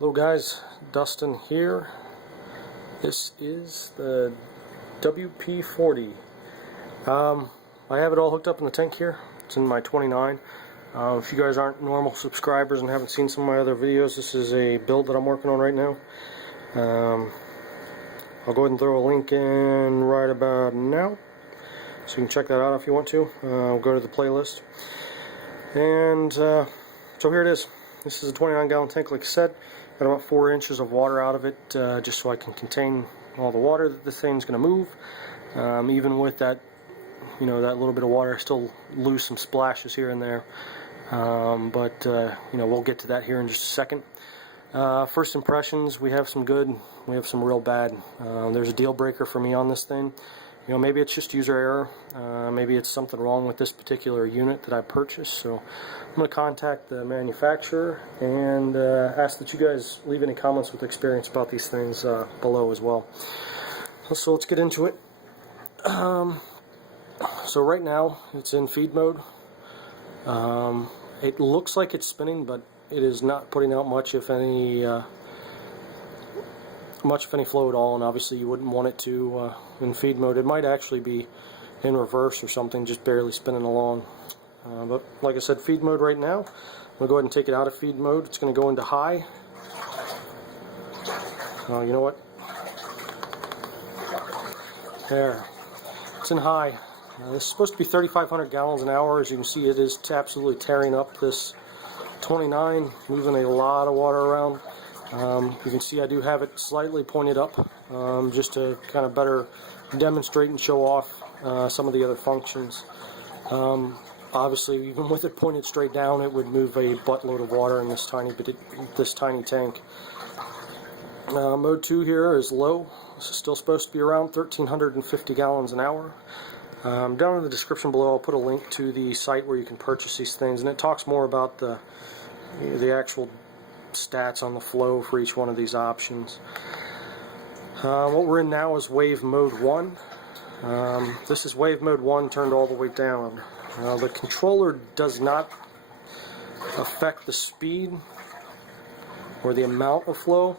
Hello guys, Dustin here. This is the WP40. I have it all hooked up in the tank here. It's in my 29. If you guys aren't normal subscribers and haven't seen some of my other videos, this is a build that I'm working on right now. I'll go ahead and throw a link in right about now, so you can check that out if you want to. Go to the playlist. And so here it is. This is a 29-gallon tank, like I said. Got about 4 inches of water out of it, just so I can contain all the water that this thing's going to move. Even with that, that little bit of water, I still lose some splashes here and there. We'll get to that here in just a second. First impressions, we have some good, we have some real bad. There's a deal breaker for me on this thing. Maybe it's just user error. Maybe it's something wrong with this particular unit that I purchased. So I'm going to contact the manufacturer and ask that you guys leave any comments with experience about these things below as well. So let's get into it. So right now it's in feed mode. It looks like it's spinning, but it is not putting out much, if any flow at all, and obviously you wouldn't want it to in feed mode. It might actually be in reverse or something, just barely spinning along. But like I said, feed mode right now. I'm going to go ahead and take it out of feed mode. It's going to go into high. You know what? There. It's in high. This is supposed to be 3,500 gallons an hour. As you can see, it is absolutely tearing up this 29, moving a lot of water around. You can see I do have it slightly pointed up, just to kind of better demonstrate and show off some of the other functions. Obviously, even with it pointed straight down, it would move a buttload of water in this tiny tank. Mode 2 here is low. This is still supposed to be around 1,350 gallons an hour. Down in the description below, I'll put a link to the site where you can purchase these things, and it talks more about the actual stats on the flow for each one of these options. What we're in now is wave mode 1. This is wave mode 1 turned all the way down. The controller does not affect the speed or the amount of flow.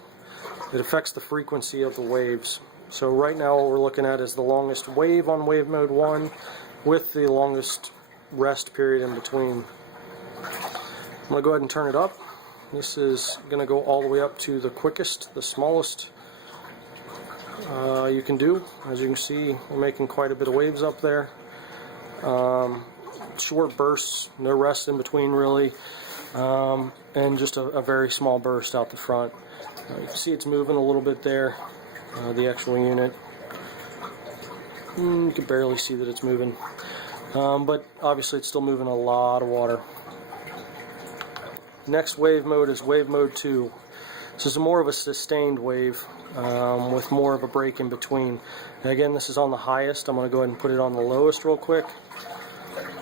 It affects the frequency of the waves. So right now what we're looking at is the longest wave on wave mode 1 with the longest rest period in between. I'm going to go ahead and turn it up. This is going to go all the way up to the quickest, the smallest you can do. As you can see, we're making quite a bit of waves up there. Short bursts, no rest in between really, and just a very small burst out the front. You can see it's moving a little bit there, the actual unit. You can barely see that it's moving, but obviously it's still moving a lot of water. Next wave mode is wave mode 2. This is more of a sustained wave with more of a break in between. And again, this is on the highest. I'm going to go ahead and put it on the lowest real quick.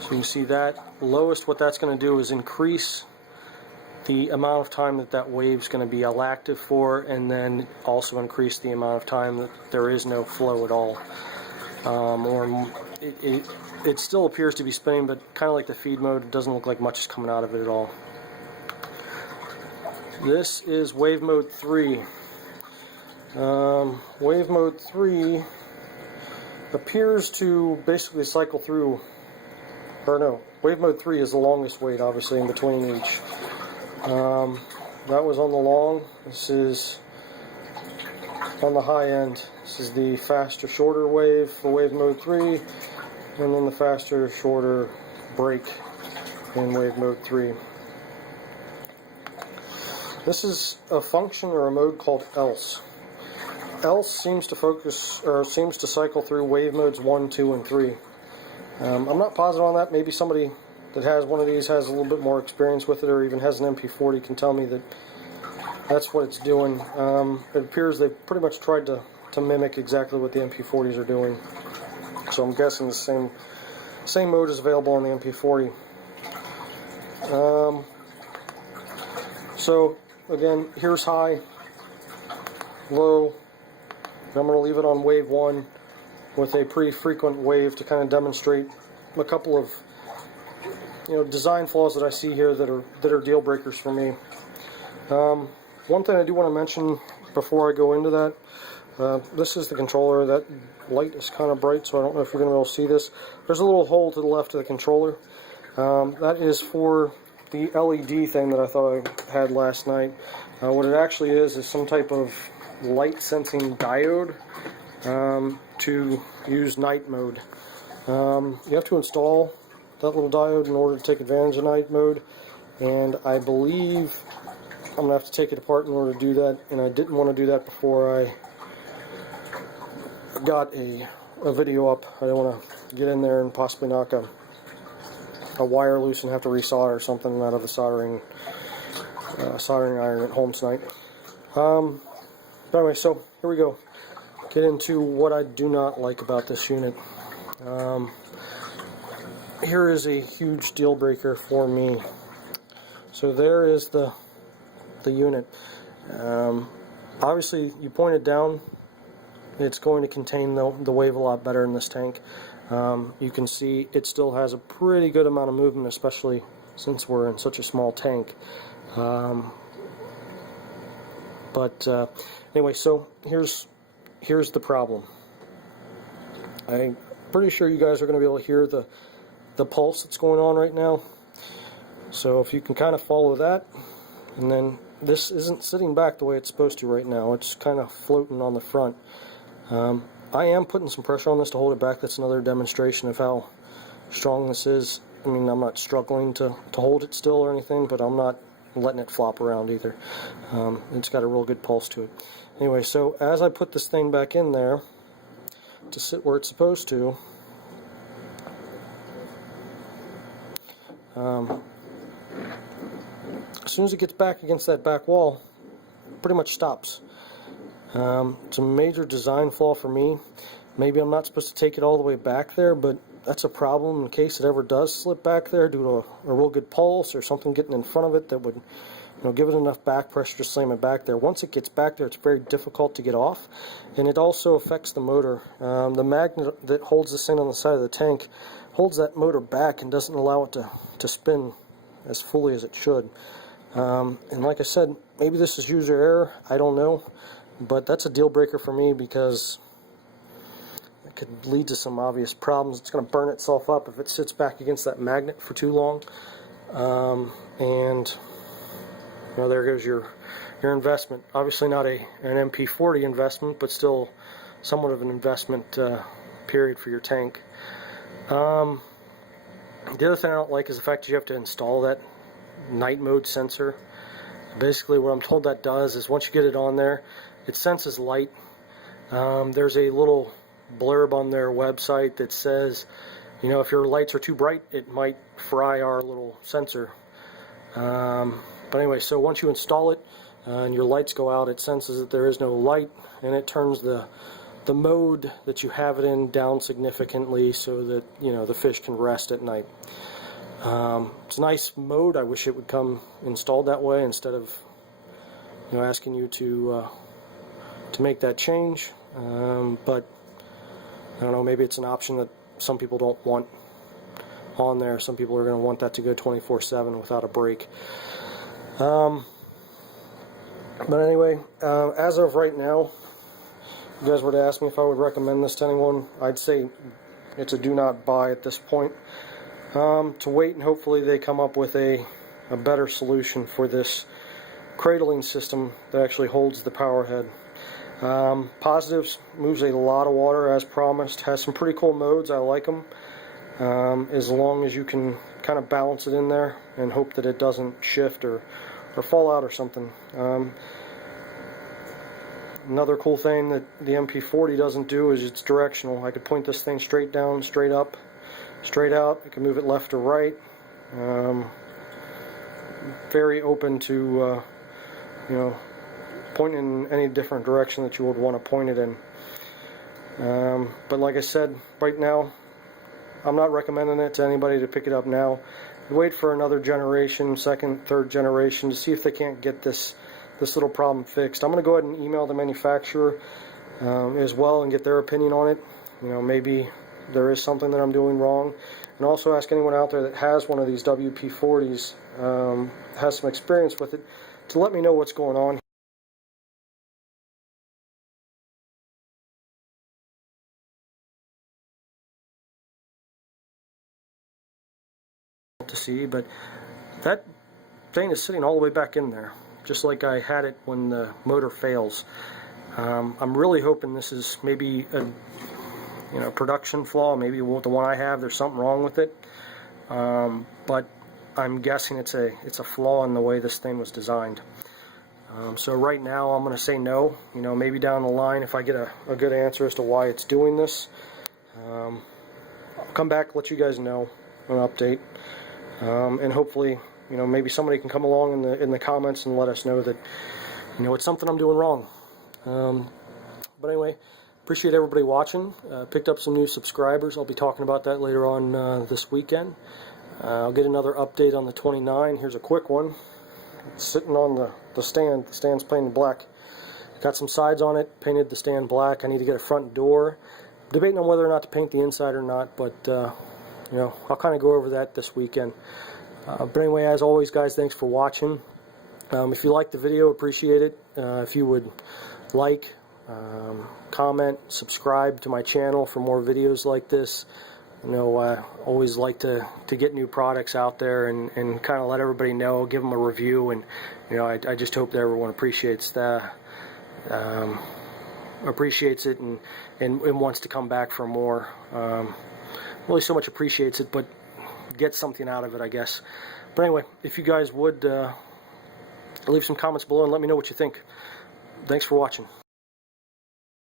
So you can see that lowest, what that's going to do is increase the amount of time that wave's going to be active for, and then also increase the amount of time that there is no flow at all. It still appears to be spinning, but kind of like the feed mode, it doesn't look like much is coming out of it at all. This is wave mode 3. Wave mode 3 appears to basically cycle through, or no, wave mode 3 is the longest wait, obviously, in between each. That was on the long. This is on the high end. This is the faster, shorter wave for wave mode 3, and then the faster, shorter break in wave mode 3. This is a function or a mode called else. Else seems to focus, or seems to cycle through wave modes 1, 2, and 3. I'm not positive on that. Maybe somebody that has one of these has a little bit more experience with it, or even has an MP40, can tell me that that's what it's doing. It appears they've pretty much tried to mimic exactly what the MP40s are doing. So I'm guessing the same mode is available on the MP40. So again, here's high, low. I'm going to leave it on wave 1 with a pretty frequent wave to kind of demonstrate a couple of design flaws that I see here that are deal breakers for me. one thing I do want to mention before I go into that, this is the controller. That light is kind of bright, so I don't know if you're going to be able to see this. There's a little hole to the left of the controller. That is for the LED thing that I thought I had last night. What it actually is some type of light sensing diode to use night mode. You have to install that little diode in order to take advantage of night mode, and I believe I'm going to have to take it apart in order to do that, and I didn't want to do that before I got a video up. I didn't want to get in there and possibly knock a wire loose and have to resolder something out of the soldering iron at home tonight. But anyway, so here we go. Get into what I do not like about this unit. Here is a huge deal breaker for me. So there is the unit. Obviously, you point it down, it's going to contain the wave a lot better in this tank. You can see it still has a pretty good amount of movement, especially since we're in such a small tank. Anyway, so here's the problem. I'm pretty sure you guys are going to be able to hear the pulse that's going on right now. So if you can kind of follow that, and then this isn't sitting back the way it's supposed to right now. It's kind of floating on the front. I am putting some pressure on this to hold it back. That's another demonstration of how strong this is. I mean, I'm not struggling to hold it still or anything, but I'm not letting it flop around either. It's got a real good pulse to it. Anyway, so as I put this thing back in there to sit where it's supposed to, as soon as it gets back against that back wall, it pretty much stops. It's a major design flaw for me. Maybe I'm not supposed to take it all the way back there, but that's a problem in case it ever does slip back there due to a real good pulse or something getting in front of it that would, give it enough back pressure to slam it back there. Once it gets back there, it's very difficult to get off, and it also affects the motor. The magnet that holds this in on the side of the tank holds that motor back and doesn't allow it to spin as fully as it should. And like I said, maybe this is user error, I don't know, but that's a deal breaker for me because it could lead to some obvious problems. It's going to burn itself up if it sits back against that magnet for too long. And there goes your investment. Obviously not an WP40 investment, but still somewhat of an investment period for your tank. The other thing I don't like is the fact that you have to install that night mode sensor. Basically what I'm told that does is once you get it on there, it senses light. There's a little blurb on their website that says, if your lights are too bright, it might fry our little sensor. But anyway, so once you install it and your lights go out, it senses that there is no light, and it turns the mode that you have it in down significantly so that the fish can rest at night. It's a nice mode. I wish it would come installed that way instead of asking you to make that change. But I don't know, maybe it's an option that some people don't want on there. Some people are going to want that to go 24/7 without a break. But anyway, as of right now, if you guys were to ask me if I would recommend this to anyone, I'd say it's a do not buy at this point. To wait and hopefully they come up with a better solution for this cradling system that actually holds the power head. Positives, moves a lot of water as promised, has some pretty cool modes, I like them, as long as you can kind of balance it in there and hope that it doesn't shift or fall out or something. Another cool thing that the WP40 doesn't do is it's directional. I could point this thing straight down, straight up, straight out. I can move it left or right. Very open to point in any different direction that you would want to point it in. But like I said, right now I'm not recommending it to anybody to pick it up now. Wait for another generation, second, third generation, to see if they can't get this little problem fixed. I'm going to go ahead and email the manufacturer as well and get their opinion on it. Maybe there is something that I'm doing wrong, and also ask anyone out there that has one of these WP40s, has some experience with it, to let me know what's going on. to see, but that thing is sitting all the way back in there, just like I had it when the motor fails. I'm really hoping this is maybe a production flaw, maybe the one I have, there's something wrong with it, but I'm guessing it's a flaw in the way this thing was designed. So right now I'm going to say no. Maybe down the line, if I get a good answer as to why it's doing this, I'll come back, let you guys know, an update, and hopefully, maybe somebody can come along in the comments and let us know that, it's something I'm doing wrong. But anyway, appreciate everybody watching. Picked up some new subscribers. I'll be talking about that later on this weekend. I'll get another update on the 29. Here's a quick one. It's sitting on the stand. The stand's painted black. Got some sides on it, painted the stand black. I need to get a front door. Debating on whether or not to paint the inside or not, but I'll kind of go over that this weekend. But anyway, as always, guys, thanks for watching. If you liked the video, appreciate it. If you would like, comment, subscribe to my channel for more videos like this. I always like to get new products out there and kind of let everybody know, give them a review, and I just hope that everyone appreciates it and wants to come back for more. Really so much appreciates it, but get something out of it, I guess. But anyway, if you guys would leave some comments below and let me know what you think. Thanks for watching.